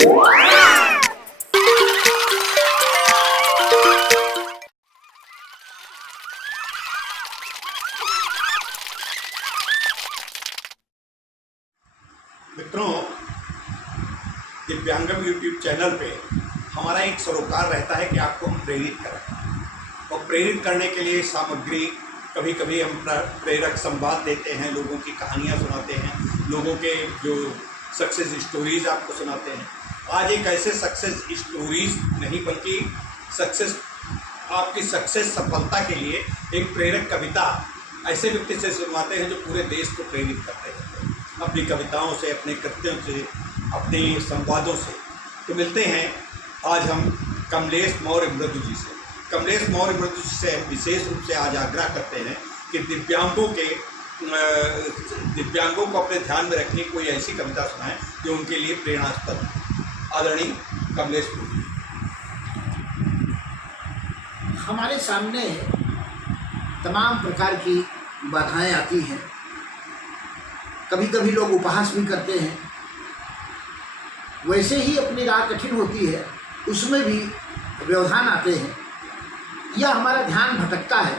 मित्रों, दिव्यांगम YouTube channel पे हमारा एक सरोकार रहता है कि आपको हम प्रेरित करें, और प्रेरित करने के लिए सामग्री कभी कभी हम प्रेरक संवाद देते हैं, लोगों की कहानियाँ सुनाते हैं, लोगों के जो सक्सेस स्टोरीज़ आपको सुनाते हैं। आज एक ऐसे सक्सेस स्टोरीज़ नहीं बल्कि आपकी सक्सेस सफलता के लिए एक प्रेरक कविता ऐसे व्यक्ति से सुनवाते हैं जो पूरे देश को प्रेरित करते हैं अपनी कविताओं से, अपने कृत्यों से, अपने संवादों से। तो मिलते हैं आज हम कमलेश मौर्य मृदु जी से। कमलेश मौर्य मृदु जी से विशेष रूप से आज आग्रह करते हैं कि दिव्यांगों को अपने ध्यान में रखने कोई ऐसी कविता सुनाएं जो उनके लिए प्रेरणास्पद हो। आदरणीय कमलेश मौर्य, हमारे सामने तमाम प्रकार की बाधाएं आती हैं। कभी कभी लोग उपहास भी करते हैं। वैसे ही अपनी राह कठिन होती है, उसमें भी व्यवधान आते हैं या हमारा ध्यान भटकता है।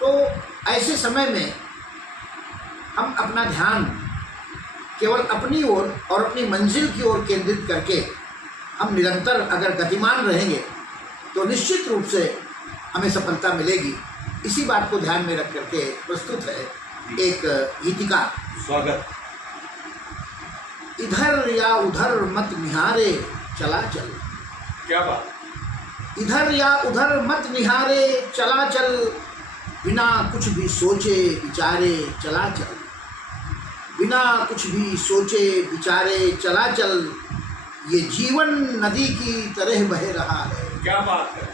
तो ऐसे समय में हम अपना ध्यान केवल अपनी ओर और अपनी मंजिल की ओर केंद्रित करके हम निरंतर अगर गतिमान रहेंगे तो निश्चित रूप से हमें सफलता मिलेगी। इसी बात को ध्यान में रख करके प्रस्तुत है एक गीतिका। स्वागत। इधर या उधर मत निहारे चला चल। क्या बात। इधर या उधर मत निहारे चला चल, बिना कुछ भी सोचे विचारे चला चल। बिना कुछ भी सोचे विचारे चला चल, ये जीवन नदी की तरह बह रहा है। क्या बात है।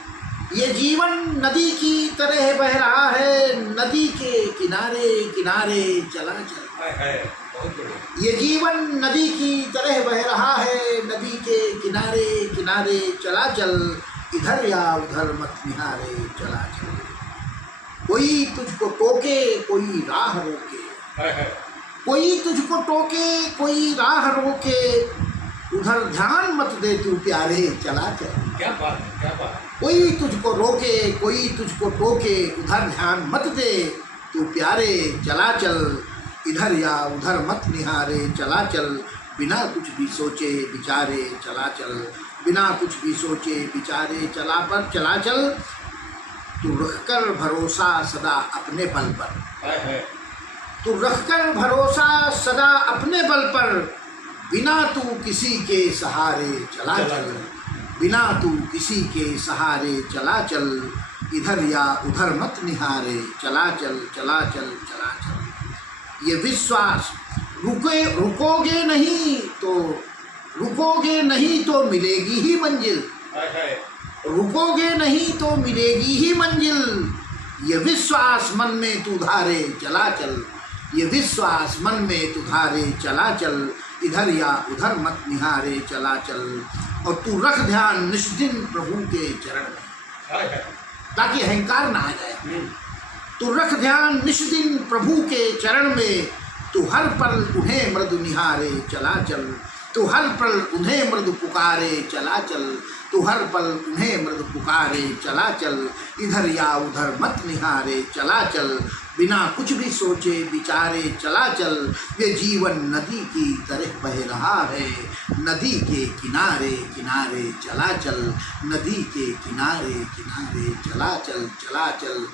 ये जीवन नदी की तरह बह रहा है, नदी के किनारे किनारे चला चल। है बहुत बढ़िया। ये जीवन नदी की तरह बह रहा है, नदी के किनारे किनारे चला चल। इधर या उधर मत निहारे चला चल। कोई तुझको टोके कोई राह रोके, कोई तुझको टोके कोई राह रोके, उधर ध्यान मत दे तू प्यारे चला चल। क्या बात है, क्या बात। कोई तुझको रोके कोई तुझको टोके, उधर ध्यान मत दे तू प्यारे चला चल। इधर या उधर मत निहारे चला चल, बिना कुछ भी सोचे विचारे चला चल। बिना कुछ भी सोचे विचारे चला चल। तू रखकर भरोसा सदा अपने बल पर। तू रखकर भरोसा सदा अपने बल पर, बिना तू किसी के सहारे चला चल। बिना तू किसी के सहारे चला चल। इधर या उधर मत निहारे चला चल चला चल चला चल। ये विश्वास रुकोगे नहीं तो मिलेगी ही मंजिल। रुकोगे नहीं तो मिलेगी ही मंजिल। ये विश्वास मन में तू धारे चला चल। ये विश्वास मन में तू धारे चला चल। इधर या उधर मत निहारे चला चल। और तू रख ध्यान निष्दिन प्रभु के चरण में, ताकि अहंकार ना आ जाए। तू रख ध्यान निष्दिन प्रभु के चरण में, तू हर पल उन्हें मृदु निहारे चला चल। तू हर पल उन्हें मृदु पुकारे चला चल। तू हर पल उन्हें मृदु पुकारे चला चल। इधर या उधर मत निहारे चला चल, बिना कुछ भी सोचे विचारे चला चल। ये जीवन नदी की तरह बह रहा है, नदी के किनारे किनारे चला चल। नदी के किनारे किनारे चला चल चला चल।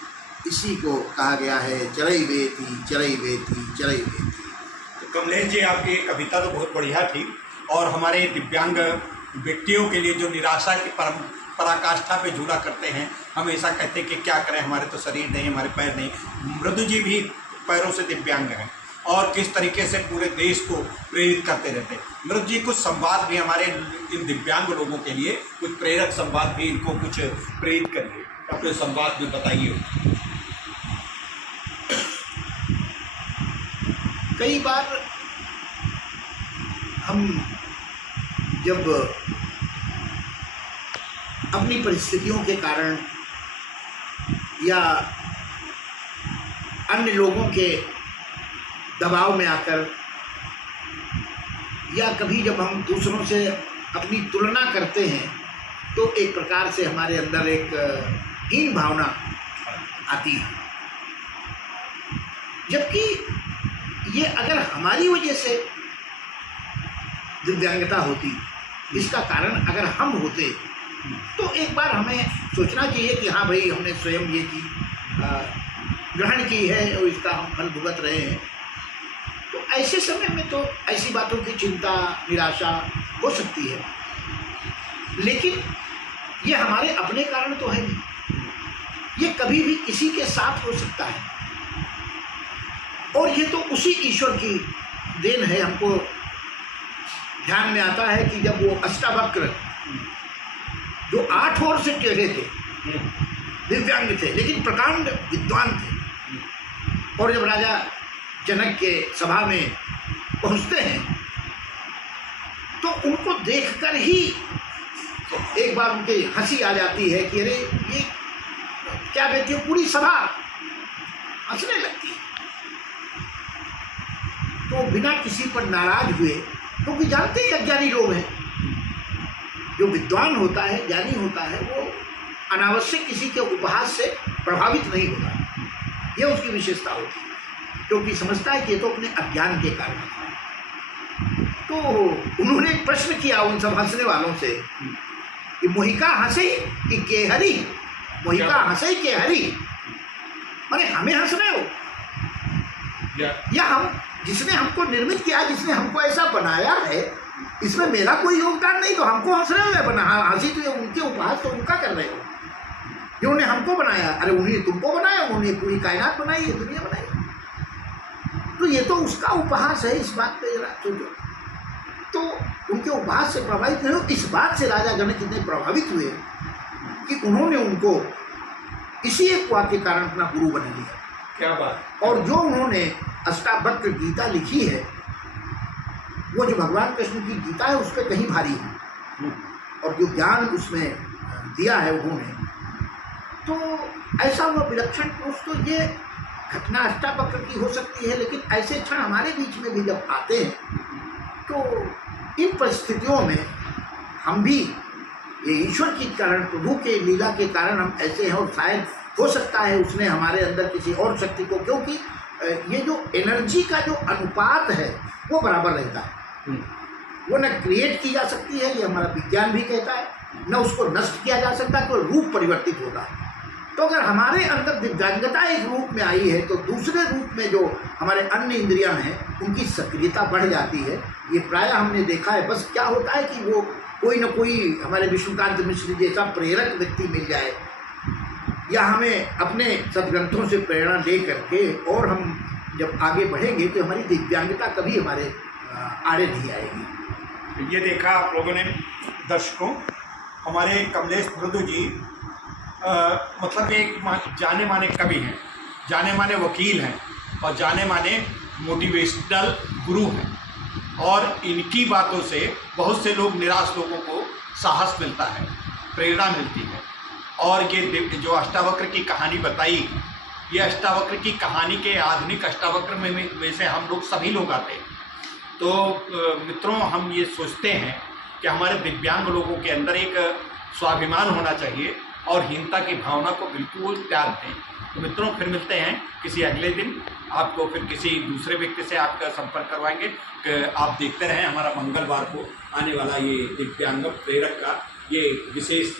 इसी को कहा गया है चरई बेती चरई बेती चरई बेती। तो कमलेश जी, आपकी कविता तो बहुत बढ़िया थी, और हमारे दिव्यांग व्यक्तियों के लिए जो निराशा की पराकाष्ठा पे झूला करते हैं, हमेशा कहते हैं कि क्या करें, हमारे तो शरीर नहीं, हमारे पैर नहीं। मृदु जी भी पैरों से दिव्यांग हैं और किस तरीके से पूरे देश को प्रेरित करते रहते हैं। मृदु जी, कुछ संवाद भी हमारे इन दिव्यांग लोगों के लिए, कुछ प्रेरक संवाद भी इनको कुछ प्रेरित करिए, अपने संवाद भी बताइए। कई बार हम जब अपनी परिस्थितियों के कारण या अन्य लोगों के दबाव में आकर या कभी जब हम दूसरों से अपनी तुलना करते हैं तो एक प्रकार से हमारे अंदर एक हीन भावना आती है, जबकि ये अगर हमारी वजह से दिव्यांगता होती, इसका कारण अगर हम होते, तो एक बार हमें सोचना चाहिए कि हाँ भाई, हमने स्वयं ये चीज़ ग्रहण की है और इसका हम फल भुगत रहे हैं। तो ऐसे समय में तो ऐसी बातों की चिंता, निराशा हो सकती है, लेकिन ये हमारे अपने कारण तो है नहीं, ये कभी भी किसी के साथ हो सकता है, और ये तो उसी ईश्वर की देन है। हमको ध्यान में आता है कि जब वो अष्टावक्र जो 8 ओर से टेढ़े थे, दिव्यांग थे, लेकिन प्रकांड विद्वान थे, और जब राजा जनक के सभा में पहुंचते हैं तो उनको देखकर ही एक बार उनके हंसी आ जाती है कि अरे ये क्या कहती है, पूरी सभा हंसने लगती है। तो बिना किसी पर नाराज हुए, क्योंकि जानते ही अज्ञानी लोग हैं, जो विद्वान होता है, ज्ञानी होता है, वो अनावश्यक किसी के उपहास से प्रभावित नहीं होता, ये उसकी विशेषता होती है, क्योंकि समझता है कि ये तो अपने अज्ञान के कारण है। तो उन्होंने एक प्रश्न किया उन सब हंसने वालों से कि मोहिका हंसे कि केहरी, मोहिका हंसे केहरी, माने हमें हंस रहे हो या हम, जिसने हमको निर्मित किया, जिसने हमको ऐसा बनाया है, इसमें मेरा कोई योगदान नहीं, तो हमको हंस रहे हो या बना हंसी तो उनके उपहास तो उनका कर रहे हो, जिन्होंने हमको बनाया। अरे उन्होंने तुमको बनाया, उन्होंने पूरी कायनात बनाई है, दुनिया बनाई, तो ये तो उसका उपहास है। इस बात पे जरा सोचो, तो उनके उपहास से प्रभावित नहीं हो। इस बात से राजा जनक इतने प्रभावित हुए कि उन्होंने उनको इसी एक वाक्य के कारण अपना गुरु बना लिया। क्या बात। और जो उन्होंने अष्टावक्र गीता लिखी है, वो जो भगवान कृष्ण की गीता है उस पर कहीं भारी है, और जो ज्ञान उसमें दिया है उन्होंने, तो ऐसा वो विलक्षण पुरुष, तो ये घटना अष्टावक्र की हो सकती है, लेकिन ऐसे क्षण हमारे बीच में भी जब आते हैं, तो इन परिस्थितियों में हम भी, ये ईश्वर के कारण, प्रभु के लीला के कारण हम ऐसे हैं, और शायद हो सकता है उसने हमारे अंदर किसी और शक्ति को, क्योंकि ये जो एनर्जी का जो अनुपात है वो बराबर रहता है, वो न क्रिएट की जा सकती है, ये हमारा विज्ञान भी कहता है, न उसको नष्ट किया जा सकता, तो रूप परिवर्तित होता है। तो अगर हमारे अंदर दिव्यांगता एक रूप में आई है, तो दूसरे रूप में जो हमारे अन्य इंद्रियां हैं उनकी सक्रियता बढ़ जाती है। ये प्रायः हमने देखा है। बस क्या होता है कि वो कोई न कोई हमारे विष्णुकांत मिश्र जैसा प्रेरक व्यक्ति मिल जाए, या हमें अपने सदग्रंथों से प्रेरणा ले करके, और हम जब आगे बढ़ेंगे तो हमारी दिव्यांगता कभी हमारे आड़े नहीं आएगी। ये देखा आप लोगों ने दर्शकों, हमारे कमलेश प्रभु जी मतलब एक जाने माने कवि हैं, जाने माने वकील हैं, और जाने माने मोटिवेशनल गुरु हैं, और इनकी बातों से बहुत से लोग, निराश लोगों को साहस मिलता है, प्रेरणा मिलती है। और ये जो अष्टावक्र की कहानी बताई, ये अष्टावक्र की कहानी के आधुनिक अष्टावक्र में से हम लोग सभी लोग आते हैं। तो मित्रों, हम ये सोचते हैं कि हमारे दिव्यांग लोगों के अंदर एक स्वाभिमान होना चाहिए, और हीनता की भावना को बिल्कुल त्याग दें। तो मित्रों, फिर मिलते हैं किसी अगले दिन, आपको फिर किसी दूसरे व्यक्ति से आपका संपर्क करवाएंगे। कि आप देखते रहें हमारा मंगलवार को आने वाला ये दिव्यांग प्रेरक का ये विशेष